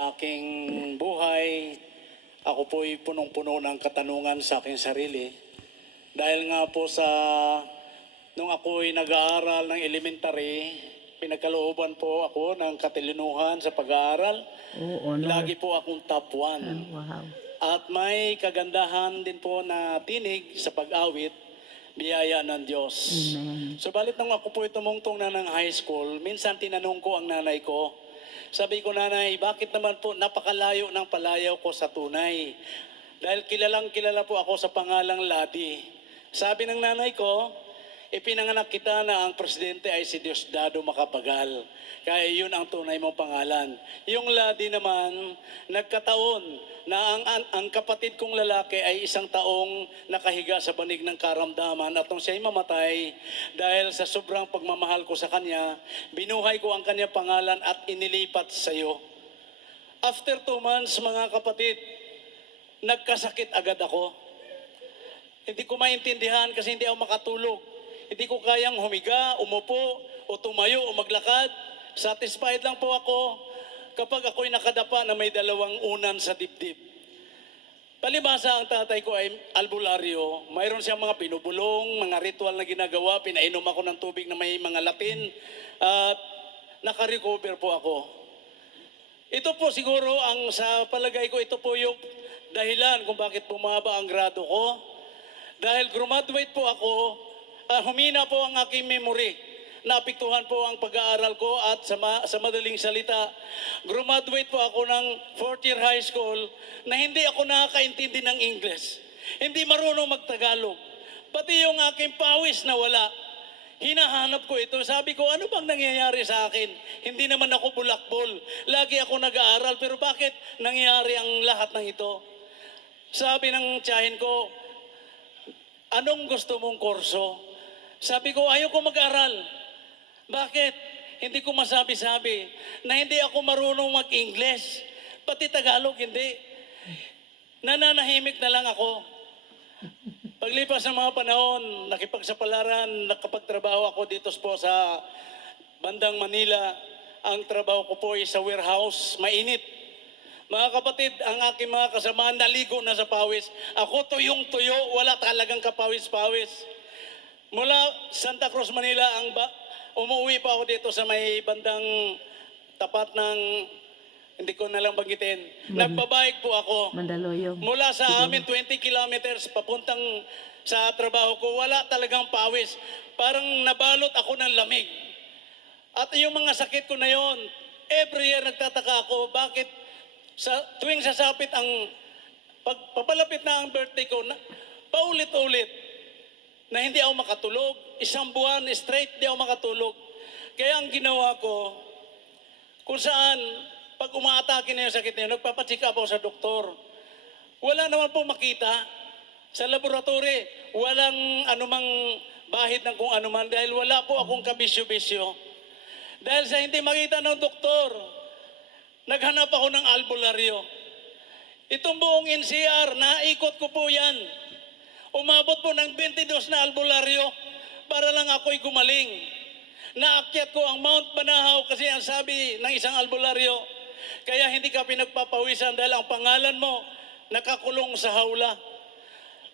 aking buhay, ako po'y punong-puno ng katanungan sa aking sarili. Dahil nga po sa, nung ako'y nag-aaral ng elementary, pinagkalooban po ako ng katilinuhan sa pag-aaral. Oo, honor. Lagi po akong top one. Wow. At may kagandahan din po na tinig sa pag-awit, biyaya ng Diyos. Amen. Subalit nung ako po tumungtong na ng high school, minsan tinanong ko ang nanay ko, sabi ko, nanay, bakit naman po napakalayo ng palayaw ko sa tunay? Dahil kilalang kilala po ako sa pangalang Ladi. Sabi ng nanay ko, ipinanganak kita na ang presidente ay si Diosdado Makapagal. Kaya yun ang tunay mong pangalan. Yung Ladi naman, nagkataon na ang, ang, ang kapatid kong lalaki ay isang taong nakahiga sa banig ng karamdaman at nung siya'y mamatay, dahil sa sobrang pagmamahal ko sa kanya, binuhay ko ang kanyang pangalan at inilipat sa iyo. After two months, mga kapatid, nagkasakit agad ako. Hindi ko maintindihan kasi hindi ako makatulog. Hindi ko kayang humiga, umupo, o tumayo, o maglakad. Satisfied lang po ako kapag ako'y nakadapa na may dalawang unan sa dibdib. Palibasa ang tatay ko ay albularyo. Mayroon siyang mga binubulong, mga ritual na ginagawa. Pinainom ako ng tubig na may mga latin. At nakarecover po ako. Ito po siguro ang sa palagay ko, ito po yung dahilan kung bakit bumaba ang grado ko. Dahil graduate po ako, ah, humina po ang aking memory. Naapektuhan po ang pag-aaral ko at sa, ma- sa madaling salita, graduate po ako ng fourth year high school na hindi ako nakakaintindi ng English. Hindi marunong magtagalog. Pati yung aking pawis na wala. Hinahanap ko ito. Sabi ko, ano bang nangyayari sa akin? Hindi naman ako bulakbol. Lagi ako nag-aaral. Pero bakit nangyayari ang lahat ng ito? Sabi ng tiyahin ko, anong gusto mong kurso? Sabi ko, ayaw ko mag-aral. Bakit? Hindi ko masabi-sabi na hindi ako marunong mag-English. Pati Tagalog, hindi. Nananahimik na lang ako. Paglipas ng mga panahon, nakipagsapalaran, nakapagtrabaho ako dito po sa bandang Manila. Ang trabaho ko po ay sa warehouse, mainit. Mga kapatid, ang aking mga kasama naligo na sa pawis. Ako tuyong tuyo, wala talagang kapawis-pawis. Mula Santa Cruz, Manila, ang ba, umuwi pa ako dito sa may bandang tapat ng, hindi ko na lang banggitin. Nagpabike po ako. Mandaluyong. Mula sa amin, 20 kilometers papuntang sa trabaho ko, wala talagang pawis. Parang nabalot ako ng lamig. At yung mga sakit ko na yon, every year nagtataka ako, bakit sa tuwing sasapit ang pag papalapit na ang birthday ko, na, paulit-ulit na hindi ako makatulog. Isang buwan straight di ako makatulog. Kaya ang ginawa ko, kung saan pag umaatake na yung sakit yun, nagpapacheck up ako sa doktor. Wala naman po makita. Sa laboratory, walang anumang bahid ng kung anuman dahil wala po akong kabisyo-bisyo. Dahil sa hindi makita ng doktor, naghanap ako ng albularyo. Itong buong NCR, naikot ko po yan. Umabot po ng 22 na albularyo para lang ako'y gumaling. Naakyat ko ang Mount Banahaw kasi ang sabi ng isang albularyo, kaya hindi ka pinagpapawisan dahil ang pangalan mo nakakulong sa hawla.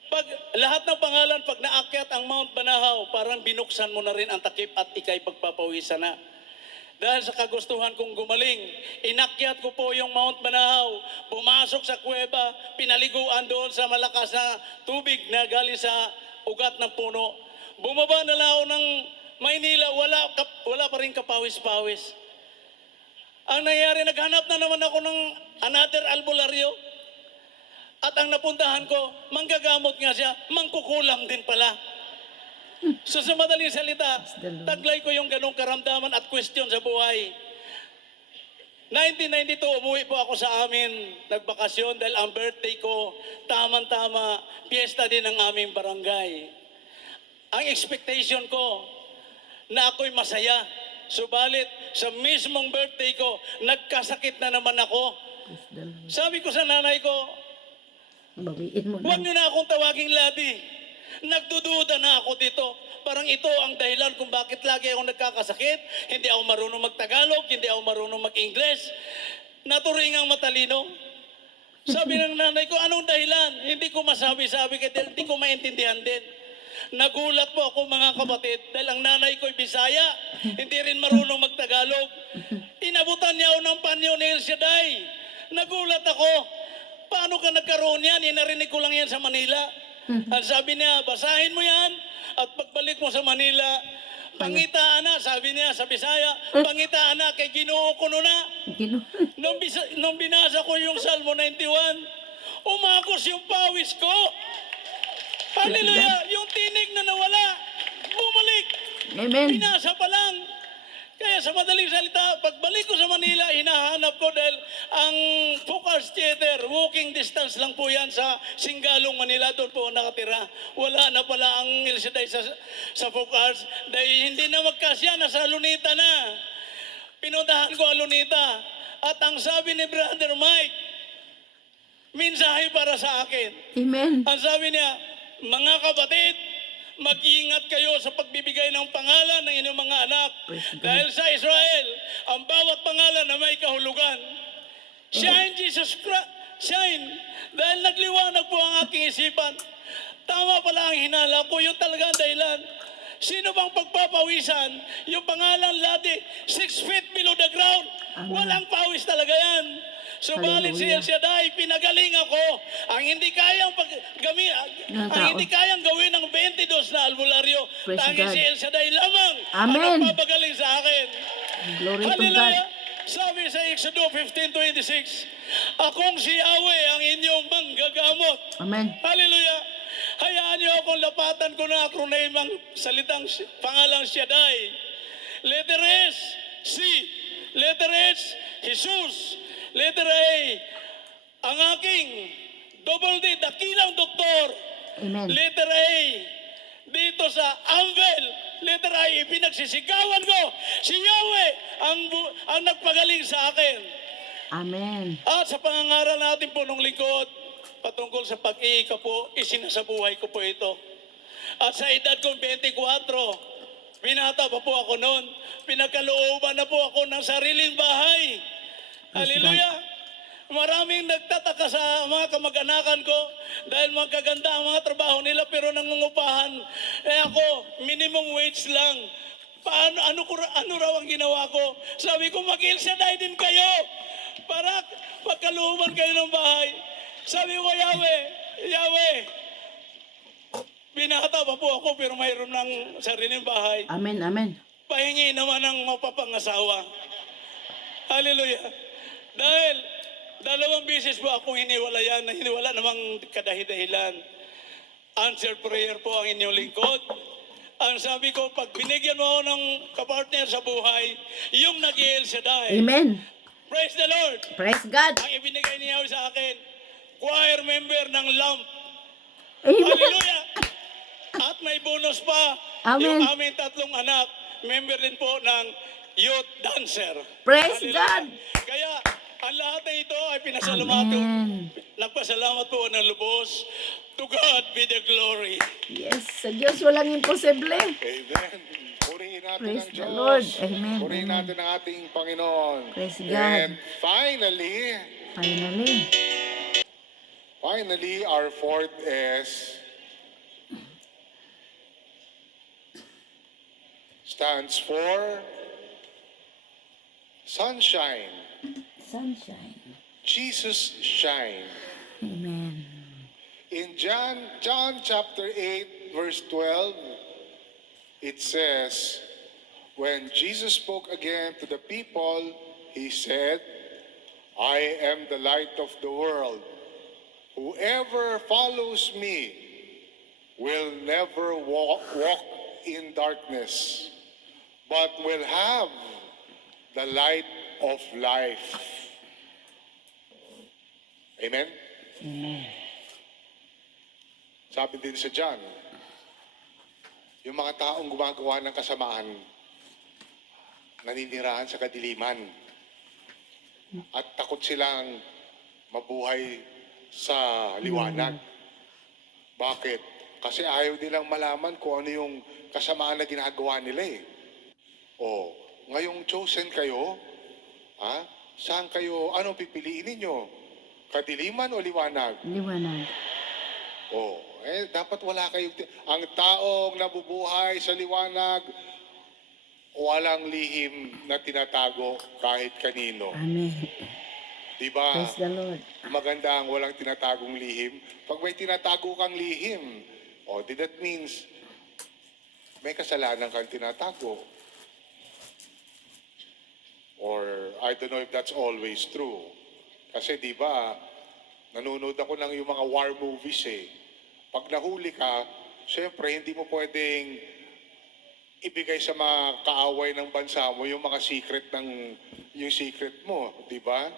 Pag lahat ng pangalan, pag naakyat ang Mount Banahaw, parang binuksan mo na rin ang takip at ikay pagpapawisan na. Dahil sa kagustuhan kong gumaling, inakyat ko po yung Mount Banahaw, pumasok sa kuweba, pinaliguan doon sa malakas na tubig na galing sa ugat ng puno. Bumaba na lang ng Maynila, wala, kap- wala pa rin kapawis-pawis. Ang nangyari, naghanap na naman ako ng another albularyo. At ang napuntahan ko, manggagamot nga siya, mangkukulam din pala. So sa madaling salita, taglay ko yung ganong karamdaman at question sa buhay. 1992, umuwi po ako sa amin, nagbakasyon dahil ang birthday ko, tamang-tama, piyesta din ng aming barangay. Ang expectation ko, na ako'y masaya. Subalit, sa mismong birthday ko, nagkasakit na naman ako. Sabi ko sa nanay ko, Bawiin mo Huwag na. niyo na akong tawaging ladi. Nagdududa na ako dito. Parang ito ang dahilan kung bakit lagi ako nagkakasakit. Hindi ako marunong magtagalog, hindi ako marunong mag-English. naturingang matalino. Sabi ng nanay ko, anong dahilan? Hindi ko masabi-sabi dahil hindi ko maintindihan din. Nagulat po ako mga kapatid dahil ang nanay ko ay Bisaya, hindi rin marunong magtagalog. Inabutan niya ako ng panyo ni El Shaddai. Nagulat ako. Paano ka nagkaroon yan? Inarinig ko lang yan sa Manila. Ang sabi niya, basahin mo yan at pagbalik mo sa Manila, pangitaan na, sabi niya sa Bisaya, pangitaan na kay Ginoo ko na. Nung, bisa, nung binasa ko yung Salmo 91, umagos yung pawis ko. Hallelujah! Yung tinig na nawala, bumalik. Amen. Binasa pa lang. Kaya sa madaling salita, pagbalik ko sa Manila, hinahanap ko dahil ang Focus Theater, walking distance lang po yan sa Singalong, Manila. Doon po nakatira. Wala na pala ang Shaddai sa, sa Focus. Dahil hindi na magkasya, nasa Lunita na. Pinuntahan ko ang Lunita. At ang sabi ni Brother Mike, mensahe para sa akin. Amen. Ang sabi niya, mga kapatid, mag-ingat kayo sa pagbibigay ng pangalan ng inyong mga anak. Dahil sa Israel, ang bawat pangalan na may kahulugan. Shine, Jesus Christ. Shine. Dahil nagliwanag po ang aking isipan. Tama pala ang hinala ko, yung talaga ang dahilan. Sino bang pagpapawisan? Yung pangalan ladi, six feet below the ground. Walang pawis talaga yan. Subalit si El Hallelujah. Shaddai, pinagaling ako. Ang hindi kayang pag gami, Ng ang tao. hindi kayang gawin ng 22 na albularyo, tangi si El Shaddai lamang Amen. ang nagpapagaling sa akin. Glory to God. Hallelujah! Sabi sa Exodus 15.26, Akong si Yahweh ang inyong manggagamot. Amen. Hallelujah! Hayaan niyo akong lapatan ko na acronym ang salitang pangalang Shaddai. Letter S, C. Letter S, Jesus. Letter A, ang aking double D, dakilang doktor. Amen. Letter A, dito sa Anvil, letter A, pinagsisigawan ko, si Yahweh ang, ang nagpagaling sa akin. Amen. At sa pangangaral natin po nung lingkod, patungkol sa pag-iika po, isinasabuhay ko po ito. At sa edad kong 24, binata pa po ako noon, pinagkalooban na po ako ng sariling bahay. Hallelujah! Maraming nagtataka sa mga kamag-anakan ko dahil magkaganda ang mga trabaho nila pero nangungupahan. Eh ako, minimum wage lang. Paano, ano, ano raw ang ginawa ko? Sabi ko, mag-ilsaday din kayo para pagkalooban kayo ng bahay. Sabi ko, Yahweh, Yahweh, binata pa po ako pero mayroon ng sariling bahay Amen. Amen. pahingi naman ng mapapangasawa. Hallelujah. Dahil dalawang beses po akong hiniwalayan na hiniwala namang kadahi-dahilan. Answer prayer po ang inyong lingkod. Ang sabi ko, pag binigyan mo ako ng kapartner sa buhay, yung nag sa dahil. Amen. Praise the Lord. Praise God. Ang ibinigay niya sa akin, choir member ng LAMP. Amen. Hallelujah! At may bonus pa, Amen. yung aming tatlong anak, member din po ng youth dancer. Praise Hallelujah. God. Kaya, ang lahat na ito ay pinasalamatan. Amen. Nagpasalamat po ng lubos. To God be the glory. Yes. Sa Diyos walang imposible. Amen. Purihin natin Praise ang the Diyos. Lord. Amen. Purihin Amen. natin ang ating Panginoon. Praise God. And finally, Finally. finally, our fourth is stands for sunshine. Sunshine. Jesus shine. Amen. In John, John chapter 8, verse 12, it says, When Jesus spoke again to the people, he said, I am the light of the world. Whoever follows me will never walk, walk in darkness, but will have the light of life. Amen? Amen. Sabi din sa John, yung mga taong gumagawa ng kasamaan, naninirahan sa kadiliman. At takot silang mabuhay sa liwanag. Bakit? Kasi ayaw nilang malaman kung ano yung kasamaan na ginagawa nila eh. O, ngayong chosen kayo, ha? Saan kayo, anong pipiliin ninyo? Kadiliman o liwanag? Liwanag. Oh, eh dapat wala kayong ang taong nabubuhay sa liwanag walang lihim na tinatago kahit kanino. Amen. 'Di ba? Praise the Lord. Maganda ang walang tinatagong lihim. Pag may tinatago kang lihim, oh, di that means may kasalanan kang tinatago. Or I don't know if that's always true. Kasi di ba, nanonood ako ng yung mga war movies eh. Pag nahuli ka, syempre hindi mo pwedeng ibigay sa mga kaaway ng bansa mo yung mga secret ng yung secret mo, di ba?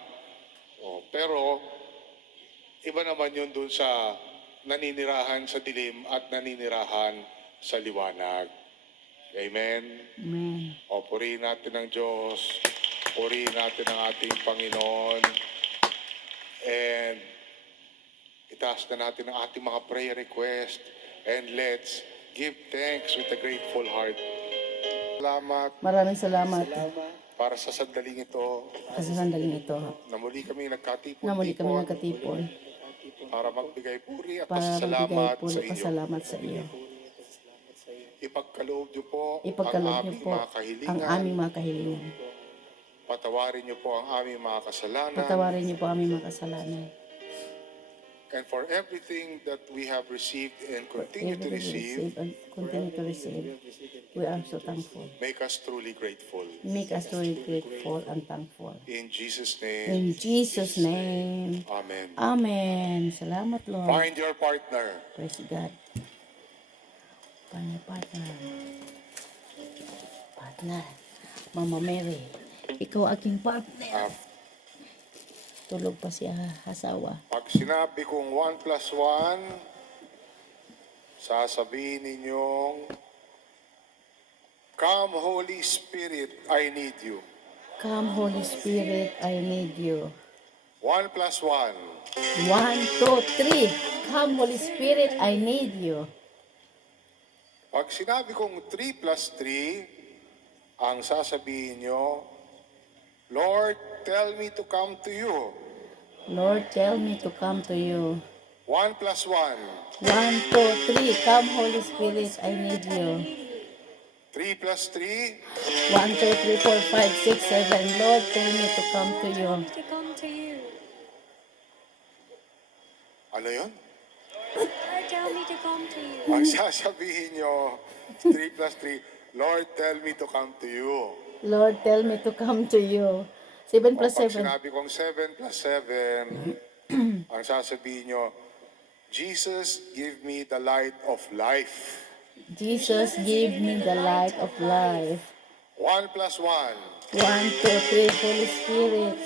Oh, pero iba naman yun dun sa naninirahan sa dilim at naninirahan sa liwanag. Amen. Amen. O purihin natin ang Diyos. Purihin natin ang ating Panginoon. And itaas na natin ang ating mga prayer request. And let's give thanks with a grateful heart. Salamat Maraming salamat para sa sandaling ito kasi sandaling ito na muli kami nagkatipon na muli kami nagkatipon para magbigay puri at para pasasalamat po sa pasalamat sa iyo. Ipagkaloob niyo po Ipagkaloob ang niyo aming po mga ang kahilingan. aming mga kahilingan. Patawarin niyo po ang aming mga kasalanan. Patawarin niyo po aming mga kasalanan. And for everything that we have received and continue to receive, receive and continue to receive, we are so thankful. make us truly grateful. Make us truly grateful and thankful. In Jesus' name, In Jesus' name. Amen. Amen. Salamat, Lord. Find your partner. Praise God. Paano partner? Partner. Mama Mary. Ikaw aking partner. Tulog pa siya asawa. pag sinabi kong 1 plus 1, sasabihin ninyong, Come Holy Spirit, I need you. Come, Holy Spirit, I need you. 1 plus 1. One, two, three. Come, Holy Spirit, I need you. Pag sinabi kong 3 plus 3, ang sasabihin nyo, Lord, tell me to come to you. Lord, tell me to come to you. 1 plus 1. One, two, three. Come, Holy Spirit, I need you. 3 plus 3. One, two, three, four, five, six, seven. Lord, tell me to come to you. to come to you. Ano yun? Lord, tell me to come to you. Ang sasabihin nyo, 3 plus 3, Lord, tell me to come to you. Lord, tell me to come to you. Seven plus Pag seven. sinabi kong 7 plus 7, ang sasabihin nyo, Jesus, give me the light of life. Jesus, give me the light of life. 1 plus 1. One, two, three. Holy Spirit,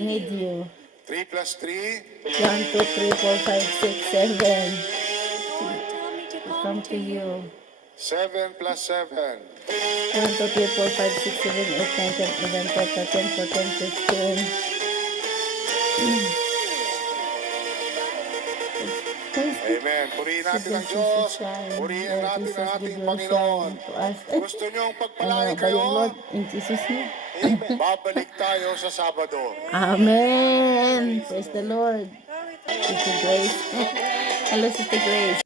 need you. 3 plus 3. One, two, three, four, five, six, seven. Lord, tell me to come, Come to you. 7 plus 7. One, two, three, four, five, six, seven, eight, nine, ten, eleven, twelve, thirteen, fourteen, fifteen. Amen. Purihin natin ang Diyos. Purihin natin ang ating Panginoon. Gusto niyong pagpalain kayo? In Jesus' name. Babalik tayo sa Sabado. Amen. Praise the Lord. Sister Grace. Hello, Sister Grace.